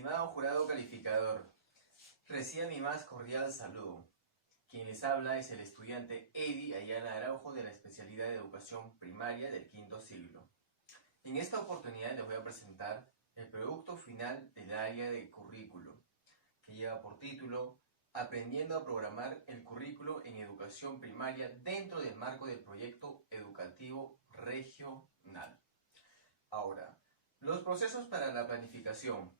Estimado jurado calificador, reciba mi más cordial saludo. Quien les habla es el estudiante Eddie Ayala Araujo de la especialidad de Educación Primaria del quinto siglo. En esta oportunidad les voy a presentar el producto final del área de currículo, que lleva por título Aprendiendo a programar el currículo en educación primaria dentro del marco del proyecto educativo regional. Ahora, los procesos para la planificación.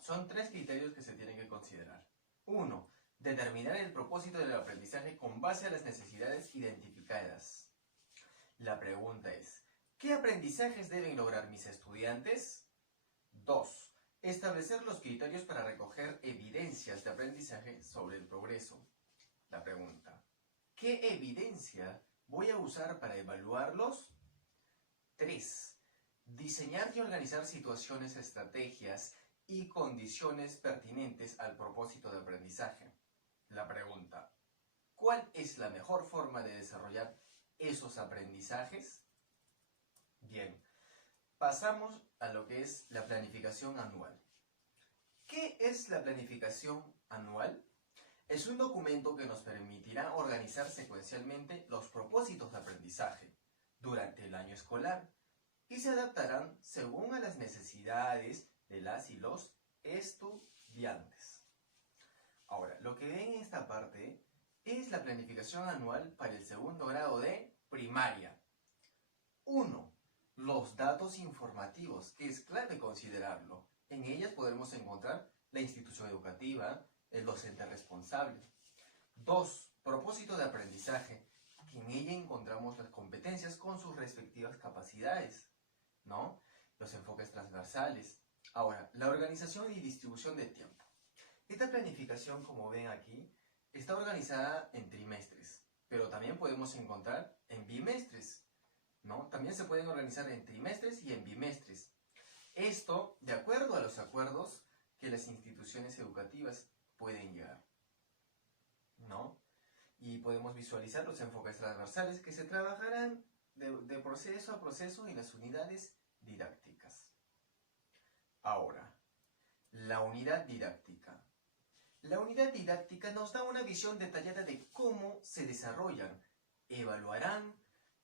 Son 3 criterios que se tienen que considerar. 1. Determinar el propósito del aprendizaje con base a las necesidades identificadas. La pregunta es, ¿qué aprendizajes deben lograr mis estudiantes? 2. Establecer los criterios para recoger evidencias de aprendizaje sobre el progreso. La pregunta, ¿qué evidencia voy a usar para evaluarlos? 3. Diseñar y organizar situaciones, estrategias y condiciones pertinentes al propósito de aprendizaje. La pregunta, ¿cuál es la mejor forma de desarrollar esos aprendizajes? Bien, pasamos a lo que es la planificación anual. ¿Qué es la planificación anual? Es un documento que nos permitirá organizar secuencialmente los propósitos de aprendizaje durante el año escolar y se adaptarán según a las necesidades de las y los estudiantes. Ahora, lo que ven en esta parte es la planificación anual para el segundo grado de primaria. 1. Los datos informativos, que es clave considerarlo. En ellas podremos encontrar la institución educativa, el docente responsable. 2. Propósito de aprendizaje, que en ella encontramos las competencias con sus respectivas capacidades, ¿no? Los enfoques transversales. Ahora, la organización y distribución de tiempo. Esta planificación, como ven aquí, está organizada en trimestres, pero también podemos encontrar en bimestres, ¿no? También se pueden organizar en trimestres y en bimestres. Esto de acuerdo a los acuerdos que las instituciones educativas pueden llegar, ¿no? Y podemos visualizar los enfoques transversales que se trabajarán de proceso a proceso en las unidades didácticas. Ahora, la unidad didáctica. La unidad didáctica nos da una visión detallada de cómo se desarrollan, evaluarán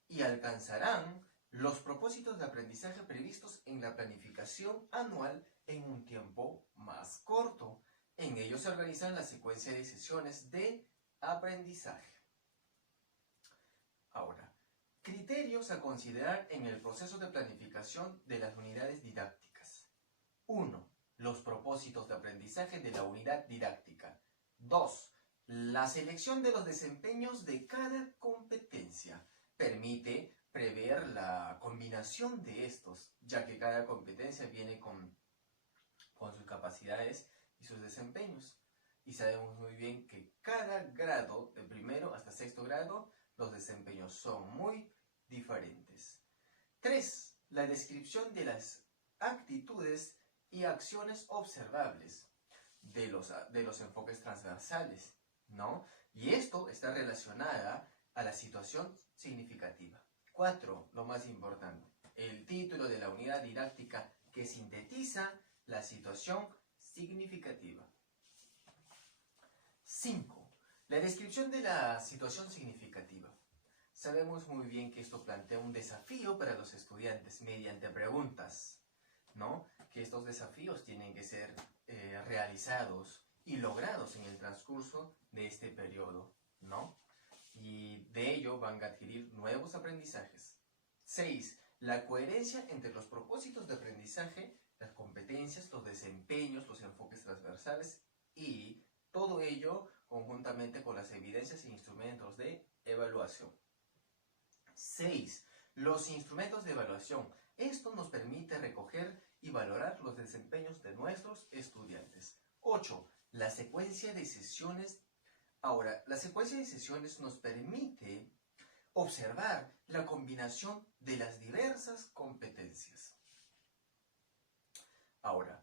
y alcanzarán los propósitos de aprendizaje previstos en la planificación anual en un tiempo más corto. En ellos se organizan la secuencia de sesiones de aprendizaje. Ahora, criterios a considerar en el proceso de planificación de las unidades didácticas. 1. Los propósitos de aprendizaje de la unidad didáctica. 2. La selección de los desempeños de cada competencia. Permite prever la combinación de estos, ya que cada competencia viene con sus capacidades y sus desempeños. Y sabemos muy bien que cada grado, de primero hasta sexto grado, los desempeños son muy diferentes. 3. La descripción de las actitudes y acciones observables de los enfoques transversales, ¿no? Y esto está relacionada a la situación significativa. 4. Lo más importante, el título de la unidad didáctica que sintetiza la situación significativa. 5. La descripción de la situación significativa. Sabemos muy bien que esto plantea un desafío para los estudiantes mediante preguntas, ¿no? Que estos desafíos tienen que ser realizados y logrados en el transcurso de este periodo, ¿no? Y de ello van a adquirir nuevos aprendizajes. 6. La coherencia entre los propósitos de aprendizaje, las competencias, los desempeños, los enfoques transversales y todo ello conjuntamente con las evidencias e instrumentos de evaluación. 6. Los instrumentos de evaluación. Esto nos permite recoger y valorar los desempeños de nuestros estudiantes. 8. La secuencia de sesiones. Ahora, la secuencia de sesiones nos permite observar la combinación de las diversas competencias. Ahora,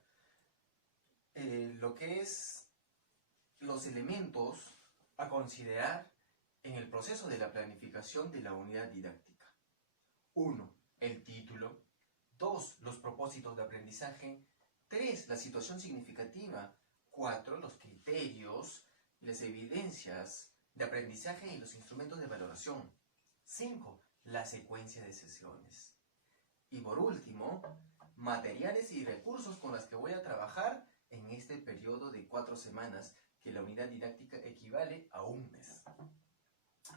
lo que es los elementos a considerar en el proceso de la planificación de la unidad didáctica. 1. El título. 2. Los propósitos de aprendizaje. 3, la situación significativa. 4, los criterios y las evidencias de aprendizaje y los instrumentos de valoración. 5, la secuencia de sesiones. Y por último, materiales y recursos con los que voy a trabajar en este periodo de 4 semanas, que la unidad didáctica equivale a un mes.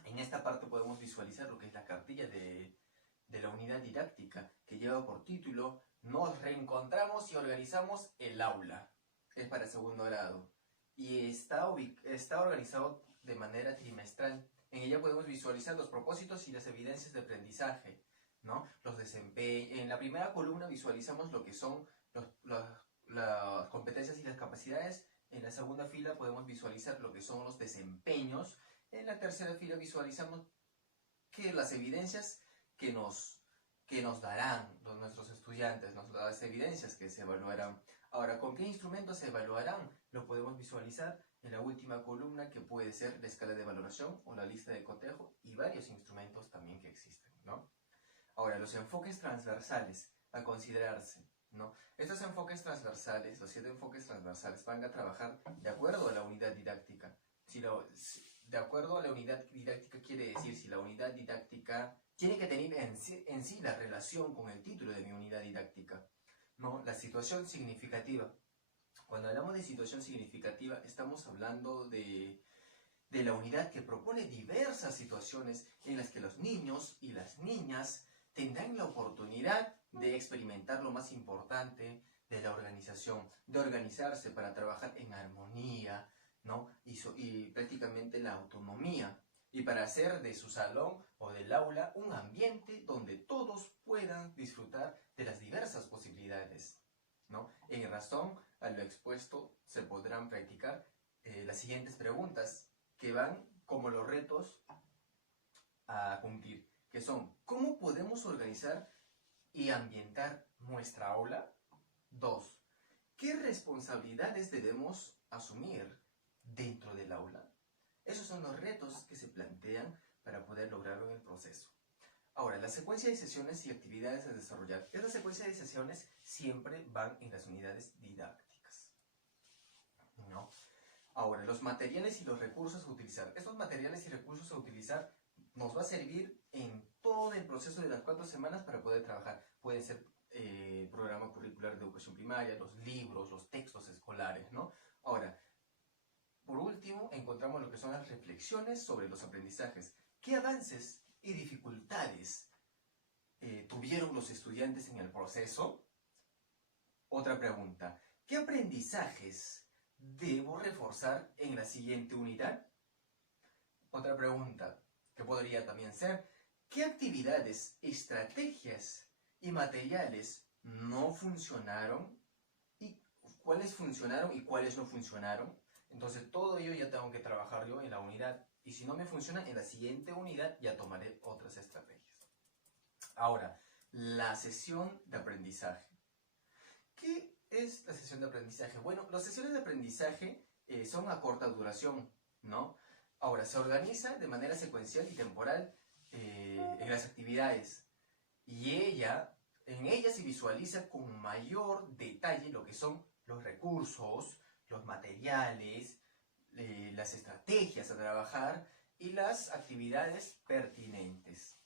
En esta parte podemos visualizar lo que es la cartilla de la unidad didáctica, que lleva por título Nos reencontramos y organizamos el aula. Es para segundo grado y está organizado de manera trimestral. En ella podemos visualizar los propósitos y las evidencias de aprendizaje, ¿no? Los desempeños. En la primera columna visualizamos lo que son las competencias y las capacidades. En la segunda fila podemos visualizar lo que son los desempeños. En la tercera fila visualizamos las evidencias que nos darán nuestros estudiantes, las evidencias que se evaluarán. Ahora, ¿con qué instrumentos se evaluarán? Lo podemos visualizar en la última columna, que puede ser la escala de valoración o la lista de cotejo y varios instrumentos también que existen, ¿no? Ahora, los enfoques transversales a considerarse, ¿no? Estos enfoques transversales, los 7 enfoques transversales, van a trabajar de acuerdo a la unidad didáctica. De acuerdo a la unidad didáctica quiere decir si la unidad didáctica tiene que tener en sí la relación con el título de mi unidad didáctica, ¿no? La situación significativa. Cuando hablamos de situación significativa, estamos hablando de la unidad que propone diversas situaciones en las que los niños y las niñas tendrán la oportunidad de experimentar lo más importante de la organización, de organizarse para trabajar en armonía, ¿no? Y prácticamente la autonomía, y para hacer de su salón o del aula un ambiente donde todos puedan disfrutar de las diversas posibilidades, ¿no? En razón a lo expuesto se podrán practicar las siguientes preguntas, que van como los retos a cumplir, que son: ¿cómo podemos organizar y ambientar nuestra aula? 2. ¿Qué responsabilidades debemos asumir dentro del aula? Esos son los retos que se plantean para poder lograrlo en el proceso. Ahora, la secuencia de sesiones y actividades a desarrollar. Esta secuencia de sesiones siempre van en las unidades didácticas, ¿no? Ahora, los materiales y los recursos a utilizar. Estos materiales y recursos a utilizar nos va a servir en todo el proceso de las 4 semanas para poder trabajar. Pueden ser programa curricular de educación primaria, los libros, los textos escolares, ¿no? Ahora, por último, encontramos lo que son las reflexiones sobre los aprendizajes. ¿Qué avances y dificultades tuvieron los estudiantes en el proceso? Otra pregunta: ¿qué aprendizajes debo reforzar en la siguiente unidad? Otra pregunta que podría también ser: ¿qué actividades, estrategias y materiales no funcionaron? ¿Y cuáles funcionaron y cuáles no funcionaron? Entonces todo ello ya tengo que trabajar yo en la unidad, y si no me funciona, en la siguiente unidad ya tomaré otras estrategias. Ahora, la sesión de aprendizaje. ¿Qué es la sesión de aprendizaje? Bueno, las sesiones de aprendizaje son a corta duración, ¿no? Ahora, se organiza de manera secuencial y temporal en las actividades, y en ella se visualiza con mayor detalle lo que son los recursos, los materiales, las estrategias a trabajar y las actividades pertinentes,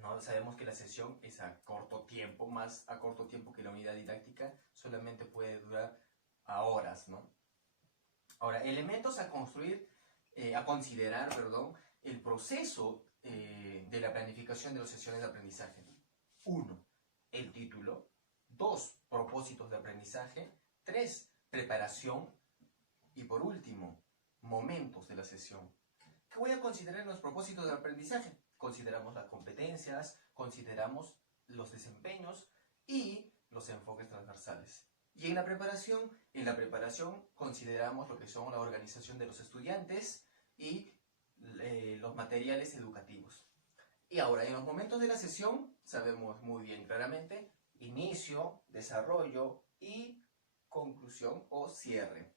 ¿no? Sabemos que la sesión es a corto tiempo, más a corto tiempo que la unidad didáctica, solamente puede durar a horas, ¿no? Ahora, elementos a considerar, el proceso de la planificación de las sesiones de aprendizaje. 1. El título. 2. Propósitos de aprendizaje. 3. Preparación. Y por último, momentos de la sesión. ¿Qué voy a considerar en los propósitos de aprendizaje? Consideramos las competencias, consideramos los desempeños y los enfoques transversales. Y en la preparación consideramos lo que son la organización de los estudiantes y los materiales educativos. Y ahora, en los momentos de la sesión, sabemos muy bien claramente: inicio, desarrollo y conclusión o cierre.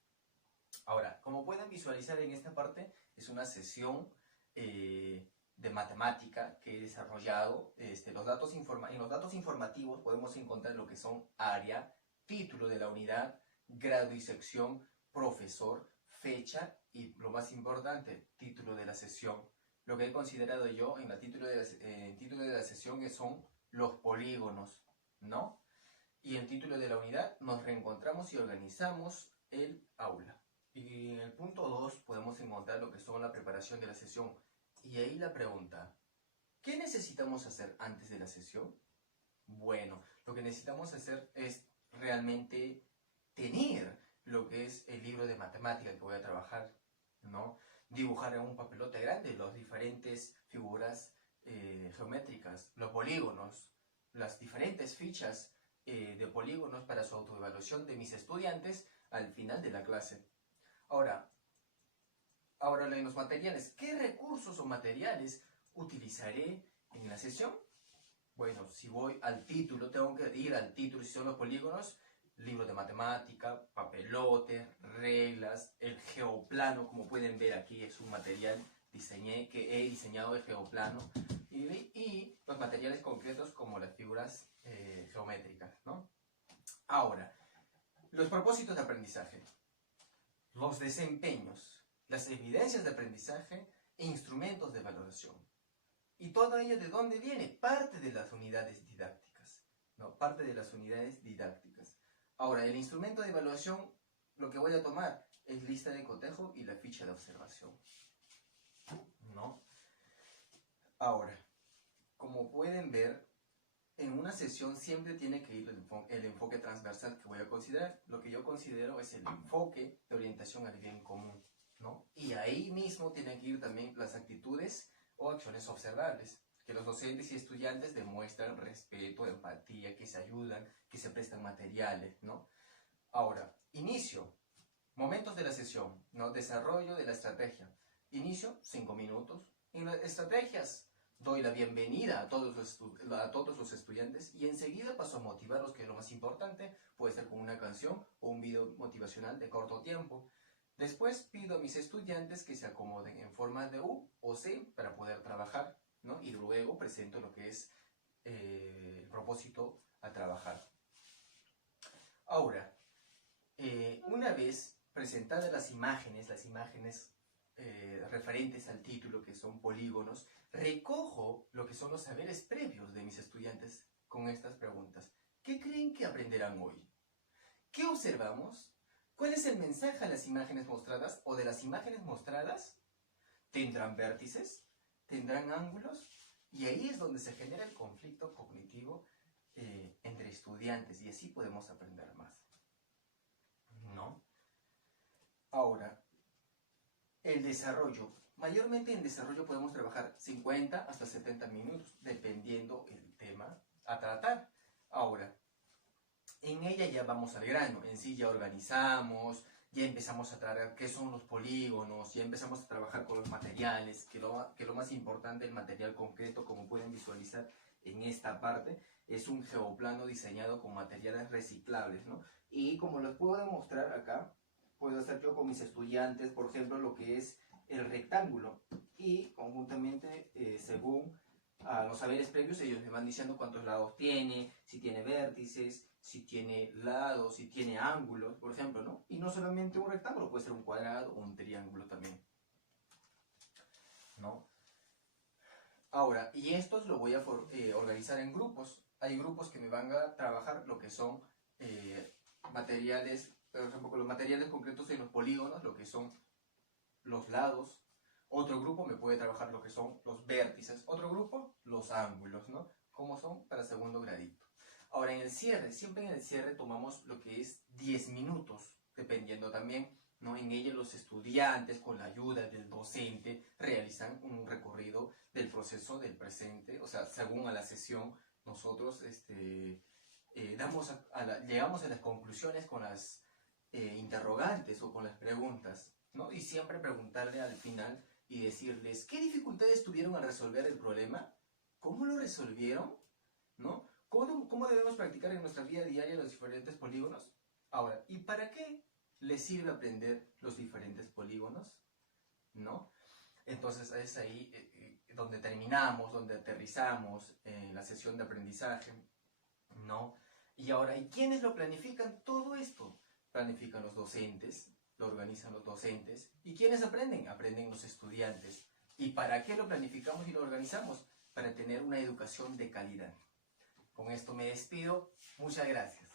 Ahora, como pueden visualizar en esta parte, es una sesión de matemática que he desarrollado. En los datos informativos podemos encontrar lo que son área, título de la unidad, grado y sección, profesor, fecha y, lo más importante, título de la sesión. Lo que he considerado yo en el título de la sesión que son los polígonos, ¿no? Y el título de la unidad, nos reencontramos y organizamos el aula. Y en el punto 2 podemos encontrar lo que son la preparación de la sesión. Y ahí la pregunta, ¿qué necesitamos hacer antes de la sesión? Bueno, lo que necesitamos hacer es realmente tener lo que es el libro de matemática que voy a trabajar, ¿no? Dibujar en un papelote grande las diferentes figuras geométricas, los polígonos, las diferentes fichas de polígonos para su autoevaluación de mis estudiantes al final de la clase. Ahora en los materiales, ¿qué recursos o materiales utilizaré en la sesión? Bueno, si voy al título, tengo que ir al título, si son los polígonos, libro de matemática, papelote, reglas, el geoplano, como pueden ver aquí es un material que he diseñado de geoplano, y los materiales concretos como las figuras geométricas, ¿no? Ahora, los propósitos de aprendizaje, los desempeños, las evidencias de aprendizaje e instrumentos de valoración. ¿Y todo ello de dónde viene? Parte de las unidades didácticas, ¿no? Parte de las unidades didácticas. Ahora, el instrumento de evaluación, lo que voy a tomar es lista de cotejo y la ficha de observación, ¿no? Ahora, como pueden ver, en una sesión siempre tiene que ir el enfoque transversal que voy a considerar. Lo que yo considero es el enfoque de orientación al bien común, ¿no? Y ahí mismo tienen que ir también las actitudes o acciones observables, que los docentes y estudiantes demuestran respeto, empatía, que se ayudan, que se prestan materiales, ¿no? Ahora, inicio, momentos de la sesión, ¿no? Desarrollo de la estrategia. Inicio, 5 minutos. En las estrategias, doy la bienvenida a todos los estudiantes y enseguida paso a motivarlos, que es lo más importante, puede ser con una canción o un video motivacional de corto tiempo. Después pido a mis estudiantes que se acomoden en forma de U o C para poder trabajar, ¿no? Y luego presento lo que es el propósito a trabajar. Ahora, una vez presentadas las imágenes referentes al título, que son polígonos, recojo lo que son los saberes previos de mis estudiantes con estas preguntas. ¿Qué creen que aprenderán hoy? ¿Qué observamos? ¿Cuál es el mensaje a las imágenes mostradas o de las imágenes mostradas? ¿Tendrán vértices? ¿Tendrán ángulos? Y ahí es donde se genera el conflicto cognitivo entre estudiantes, y así podemos aprender más, ¿no? Ahora, el desarrollo. Mayormente en desarrollo podemos trabajar 50 hasta 70 minutos, dependiendo el tema a tratar. Ahora, en ella ya vamos al grano, en sí ya organizamos, ya empezamos a tratar qué son los polígonos, ya empezamos a trabajar con los materiales, que lo más importante, el material concreto, como pueden visualizar en esta parte, es un geoplano diseñado con materiales reciclables, ¿no? Y como les puedo demostrar acá, puedo hacer yo con mis estudiantes, por ejemplo, lo que es el rectángulo, y conjuntamente, según los saberes previos, ellos me van diciendo cuántos lados tiene, si tiene vértices, si tiene lados, si tiene ángulos, por ejemplo, ¿no? Y no solamente un rectángulo, puede ser un cuadrado o un triángulo también, ¿no? Ahora, y estos lo voy a organizar en grupos. Hay grupos que me van a trabajar lo que son materiales, por ejemplo, los materiales concretos en los polígonos, lo que son los lados. Otro grupo me puede trabajar lo que son los vértices. Otro grupo, los ángulos, ¿no? Como son para segundo gradito. Ahora, en el cierre, siempre en el cierre tomamos lo que es 10 minutos, dependiendo también, ¿no? En ella los estudiantes, con la ayuda del docente, realizan un recorrido del proceso del presente, o sea, según a la sesión, nosotros llegamos a las conclusiones con las interrogantes o con las preguntas, ¿no? Y siempre preguntarle al final y decirles, ¿qué dificultades tuvieron al resolver el problema? ¿Cómo lo resolvieron? ¿No? ¿Cómo debemos practicar en nuestra vida diaria los diferentes polígonos? Ahora, ¿y para qué les sirve aprender los diferentes polígonos? ¿No? Entonces es ahí donde terminamos, donde aterrizamos en la sesión de aprendizaje, ¿no? Y ahora, ¿y quiénes lo planifican todo esto? Planifican los docentes, lo organizan los docentes. ¿Y quiénes aprenden? Aprenden los estudiantes. ¿Y para qué lo planificamos y lo organizamos? Para tener una educación de calidad. Con esto me despido. Muchas gracias.